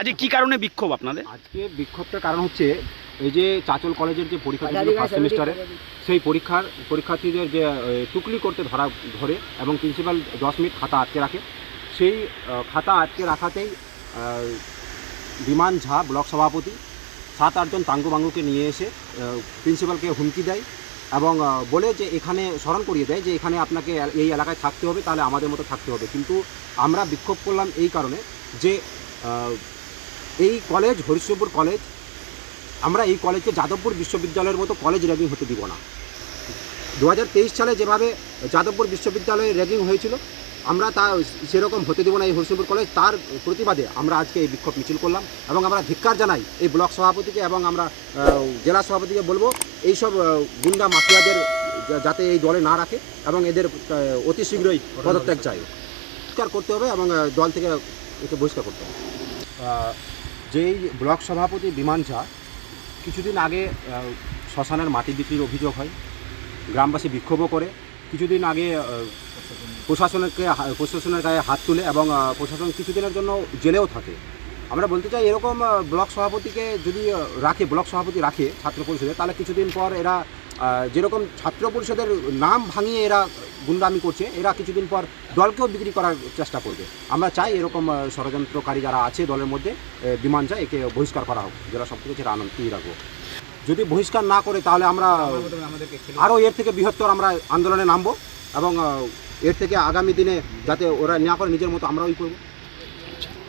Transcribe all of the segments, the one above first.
আজকে কি কারণে বিক্ষোভ আপনাদের? আজকে বিক্ষোভটার কারণ হচ্ছে এই যে চাচল কলেজের যে পরীক্ষা ফার্স্ট সেমিস্টারে সেই পরীক্ষার্থীদের যে টুকলি করতে ধরে এবং প্রিন্সিপাল 10 মিনিট খাতা আটকে রাখে। সেই খাতা আটকে রাখাতেই বিমান ঝা ব্লক সভাপতি 7-8 জন তাঙ্গুবাঙ্গুকে নিয়ে এসে প্রিন্সিপালকে হুমকি দেয় এবং বলে যে এখানে স্মরণ করিয়ে দেয় যে এখানে আপনাকে এই এলাকায় থাকতে হবে, তাহলে আমাদের মতো থাকতে হবে। কিন্তু আমরা বিক্ষোভ করলাম এই কারণে যে এই কলেজ হরিশ্চন্দ্রপুর কলেজ, আমরা এই কলেজকে যাদবপুর বিশ্ববিদ্যালয়ের মতো কলেজ র্যাগিং হতে দিব না। 2023 সালে যেভাবে যাদবপুর বিশ্ববিদ্যালয়ে র্যাগিং হয়েছিল আমরা তা সেরকম হতে দেব না এই হরিশ্চন্দ্রপুর কলেজ। তার প্রতিবাদে আমরা আজকে এই বিক্ষোভ মিছিল করলাম এবং আমরা ধিক্কার জানাই এই ব্লক সভাপতিকে এবং আমরা জেলা সভাপতিকে বলবো এইসব গুন্ডা মাফিয়াদের যাতে এই দলে না রাখে এবং এদের অতি শীঘ্রই পদত্যাগ চাই, বহিষ্কার করতে হবে এবং দল থেকে একে বহিষ্কার করতে হবে। যেই ব্লক সভাপতি বিমান ঝা কিছুদিন আগে শ্মশানের মাটি বিক্রির অভিযোগ হয়, গ্রামবাসী বিক্ষোভও করে, কিছুদিন আগে প্রশাসনের গায়ে হাত তুলে এবং প্রশাসন কিছুদিনের জন্য জেলেও থাকে। আমরা বলতে চাই এরকম ব্লক সভাপতিকে যদি ব্লক সভাপতি রাখে ছাত্র পরিষদে, তাহলে কিছুদিন পর এরা যেরকম ছাত্র পরিষদের নাম ভাঙিয়ে এরা গুন্ডামি করছে, এরা কিছুদিন পর দলকেও বিক্রি করার চেষ্টা করবে। আমরা চাই এরকম ষড়যন্ত্রকারী যারা আছে দলের মধ্যে বিমান যায় একে বহিষ্কার করা হোক। জেলা সভাপতি সেটা আনন্দই রাখবো। যদি বহিষ্কার না করে তাহলে আমরা আরও এর থেকে বৃহত্তর আমরা আন্দোলনে নামবো এবং এর থেকে আগামী দিনে যাতে ওরা না করে নিজের মতো আমরাও করব।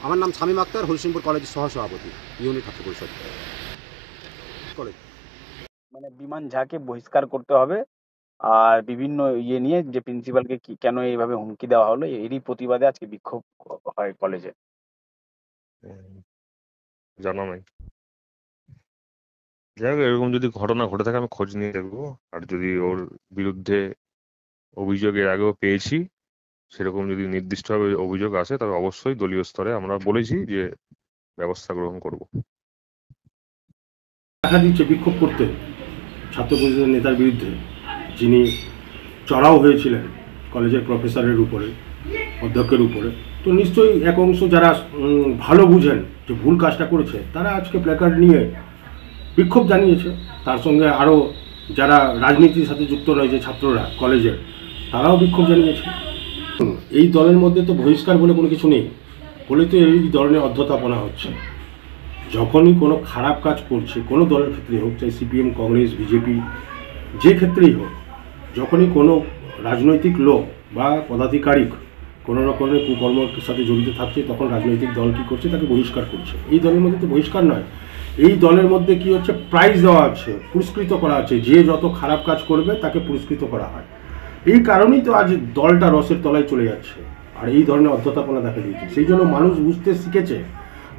আমার নাম শামীম আক্তার, হরিশ্চন্দ্রপুর কলেজের সহসভাপতি, ইউনিট ছাত্র পরিষদ কলেজ। মানে বিমান ঝাকে বহিষ্কার করতে হবে আর বিভিন্ন নিয়ে যে প্রিন্সিপালকে কেন এইভাবে হুমকি দেওয়া হলো এরই প্রতিবাদে আজকে বিক্ষোভ হয় কলেজে। জানা নাই, যাই হোক এরকম যদি ঘটনা ঘটে থাকে আমি খোঁজ নিয়ে দেখবো। আর যদি ওর বিরুদ্ধে অভিযোগ এর আগেও পেয়েছি, সেরকম যদি নির্দিষ্টভাবে অভিযোগ আসে তবে অবশ্যই দলীয় স্তরে আমরা বলেছি যে ব্যবস্থা গ্রহণ করব। দেখা দিচ্ছে বিক্ষোভ করতে ছাত্র পরিষদের নেতার বিরুদ্ধে, যিনি চড়াও হয়েছিলেন কলেজের প্রফেসরের উপরে, অধ্যক্ষের উপরে। তো নিশ্চয়ই এক অংশ যারা ভালো বুঝেন যে ভুল কাজটা করেছে তারা আজকে প্ল্যাকার্ড নিয়ে বিক্ষোভ জানিয়েছে। তার সঙ্গে আরও যারা রাজনীতির সাথে যুক্ত রয়েছে ছাত্ররা কলেজের, তারাও বিক্ষোভ জানিয়েছে। এই দলের মধ্যে তো বহিষ্কার বলে কোনো কিছু নেই বলে তো এই ধরনের অধ্যতাপনা হচ্ছে। যখনই কোনো খারাপ কাজ করছে কোনো দলের ক্ষেত্রে হোক, চাই সিপিএম, কংগ্রেস, বিজেপি, যে ক্ষেত্রেই হোক, যখনই কোনো রাজনৈতিক লোক বা পদাধিকারিক কোনো রকমের কুকর্মের সাথে জড়িত থাকছে তখন রাজনৈতিক দল কী করছে, তাকে বহিষ্কার করছে। এই দলের মধ্যে তো বহিষ্কার নয়, এই দলের মধ্যে কি হচ্ছে, প্রাইজ দেওয়া আছে, পুরস্কৃত করা আছে। যে যত খারাপ কাজ করবে তাকে পুরস্কৃত করা হয়। এই কারণেই তো আজ দলটা রসের তলায় চলে যাচ্ছে আর এই ধরনের অধ্যতাপনা দেখা দিয়েছে। সেই জন্য মানুষ বুঝতে শিখেছে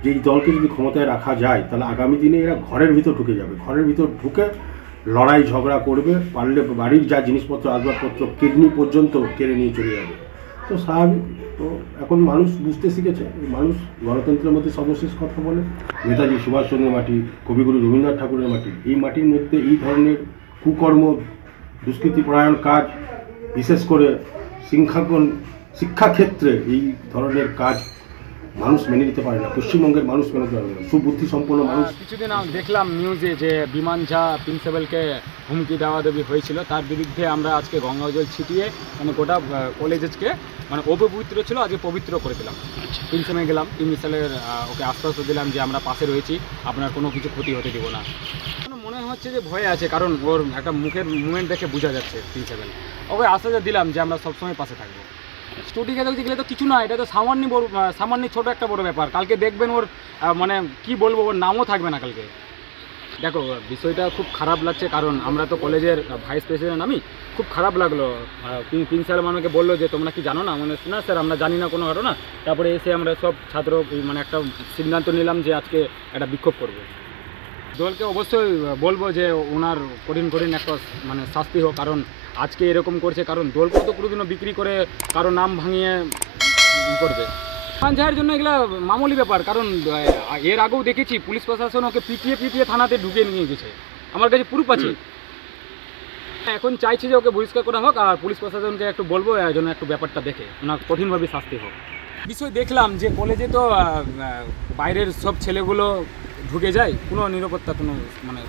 যে এই দলকে যদি ক্ষমতায় রাখা যায় তাহলে আগামী দিনে এরা ঘরের ভিতর ঢুকে যাবে, ঘরের ভিতর ঢুকে লড়াই ঝগড়া করবে, পারলে বাড়ির যা জিনিসপত্র আসবাবপত্র কিডনি পর্যন্ত কেড়ে নিয়ে চলে যাবে। তো স্বাভাবিক, তো এখন মানুষ বুঝতে শিখেছে। মানুষ গণতন্ত্রের মধ্যে সর্বশেষ কথা বলে। নেতাজি সুভাষচন্দ্রের মাটি, কবিগুরু রবীন্দ্রনাথ ঠাকুরের মাটি, এই মাটির মধ্যে এই ধরনের কুকর্ম, দুষ্কৃতিপরায়ণ কাজ, বিশেষ করে শিক্ষাক্ষেত্রে এই ধরনের কাজ মানুষ মেনে নিতে পারে না। পশ্চিমবঙ্গের মানুষ মেনে নিতে পারে না, সুবুদ্ধি সম্পন্ন মানুষ। কিছুদিন দেখলাম নিউজে যে বিমান ঝা প্রিন্সিপালকে হুমকি দেওয়া-দেওয়ি হয়েছিল, তার বিরুদ্ধে আমরা আজকে গঙ্গা জল ছিটিয়ে মানে গোটা কলেজকে মানে অপবিত্র ছিল আজকে পবিত্র করে দিলাম। প্রিন্সিপালে গেলাম, প্রিন্সিপালের ওকে আশ্বাস দিলাম যে আমরা পাশে রয়েছি, আপনার কোনো কিছু ক্ষতি হতে দেবো না। মনে হচ্ছে যে ভয়ে আছে, কারণ ওর একটা মুখের মুভমেন্ট দেখে বোঝা যাচ্ছে প্রিন্সিপাল। ওকে আশ্বাস দিলাম যে আমরা সবসময় পাশে থাকবো। স্টুডিকে দেখতে গেলে তো কিছু না, এটা তো সামান্য ছোটো একটা বড় ব্যাপার। কালকে দেখবেন ওর মানে কি বলবো, ওর নামও থাকবে না কালকে। দেখো বিষয়টা খুব খারাপ লাগছে, কারণ আমরা তো কলেজের ভাইস প্রেসিডেন্ট, আমি খুব খারাপ লাগলো। প্রিন্সিপাল আমাকে বললো যে তোমরা কি জানো না, মানে না স্যার আমরা জানি না কোনো ঘটনা। তারপরে এসে আমরা সব ছাত্র মানে একটা সিদ্ধান্ত নিলাম যে আজকে একটা বিক্ষোভ করব। দলকে অবশ্যই বলবো যে ওনার কঠিন একটা মানে শাস্তি হোক, কারণ আজকে এরকম করছে, কারণ দলকে তো কোনোদিনও বিক্রি করে কারো নাম ভাঙিয়ে করবে। পঞ্চায়েতের জন্য এগুলো মামুলি ব্যাপার, কারণ এর আগেও দেখেছি পুলিশ প্রশাসন ওকে পিটিয়ে থানাতে ঢুকিয়ে নিয়ে গেছে, আমার কাছে প্রুফ আছে। এখন চাইছি যে ওকে বহিষ্কার করা হোক আর পুলিশ প্রশাসনকে একটু বলবো যেন একটু ব্যাপারটা দেখে ওনার কঠিনভাবে শাস্তি হোক। বিষয় দেখলাম যে কলেজে তো বাইরের সব ছেলেগুলো ঢুকে যায়, কোনো নিরাপত্তা কোনো মানে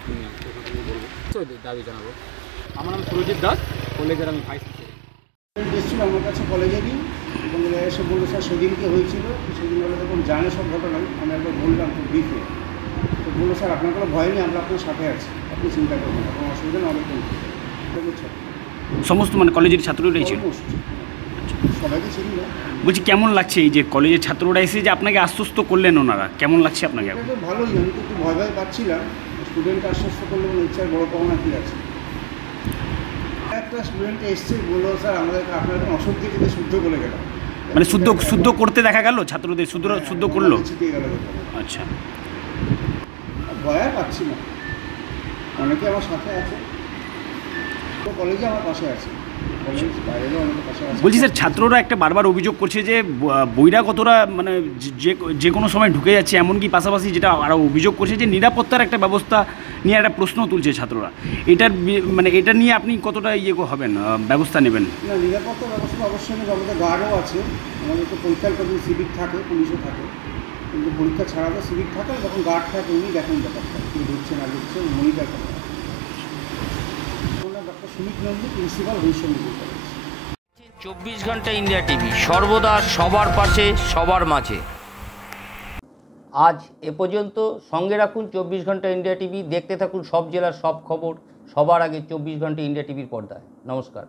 দাবি জানাবো। আমার নাম সুরজিৎ দাস, কলেজের আমি ভাইস প্রিন্সিপাল। এসেছিল আমার কাছে কলেজেরই, এবং এরা এসে বললো স্যার সেদিনকে হয়েছিল, সেদিন হলে তখন জানে সব ঘটনা, আমি একবার বললাম খুব ব্রিফে, তো বললো স্যার আপনার কোনো ভয় নেই, আমরা আপনার সাথে আছি, আপনি চিন্তা করবেন না, কোনো অসুবিধা নেই, আমাদের বুঝছেন। সমস্ত মানে কলেজের ছাত্ররাই ছিল? অলমোস্ট সবাইকে চিনি না। বলছি কেমন লাগছে এই যে কলেজের ছাত্ররা এসে যে আপনাকে আশ্বস্ত করলেন, ওনারা কেমন লাগছে আপনাকে? এটা তো ভালোই, আমি তো একটু ভয় পাচ্ছিলাম, স্টুডেন্ট আশ্বস্ত করলে কোনো ইচ্ছার বড় পাওনা কী আছে। একটা স্টুডেন্ট এসছে বললো স্যার আমাদেরকে আপনার এখন অসুখ দিয়ে যেতে শুদ্ধ বলে গেলাম, মানে শুদ্ধ করতে দেখা গেল ছাত্রদের, শুদ্ধ করলো? ছিটিয়ে গেল। আচ্ছা, ভয় আর পাচ্ছি না, অনেকে আমার সাথে আছে, তো কলেজে আমার পাশে আছে, কলেজ বাইরেও অনেকের পাশে আছে। বলছি স্যার, ছাত্ররা একটা বারবার অভিযোগ করছে যে বহিরাগতরা মানে যে কোনো সময় ঢুকে যাচ্ছে, এমনকি পাশাপাশি যেটা আরও অভিযোগ করছে যে নিরাপত্তার একটা ব্যবস্থা নিয়ে একটা প্রশ্ন তুলছে ছাত্ররা। মানে এটা নিয়ে আপনি কতটা হবেন, ব্যবস্থা নেবেন? না, নিরাপত্তা ব্যবস্থা অবশ্যই নেই, আমাদের গার্ডও আছে, আমাদের তো পরীক্ষার কদিন সিভিক থাকে, পুলিশও থাকে, কিন্তু পরীক্ষা ছাড়া তো সিভিক থাকে, যখন গার্ড থাকে উনি দেখেন ব্যাপারটা কী ঢুকছে না ঢুকছে, মনিটর করেন। Doctor Sumit Nandi, principal, Harishchandra college. 24 ঘন্টা ইন্ডিয়া টিভি, সর্বদা সবার পাশে, সবার মাঝে। আজ এ পর্যন্ত। সঙ্গে রাখুন 24 ঘন্টা ইন্ডিয়া টিভি, দেখতে থাকুন সব জেলার সব খবর সবার আগে 24 ঘন্টা ইন্ডিয়া টিভির পর্দায়। নমস্কার।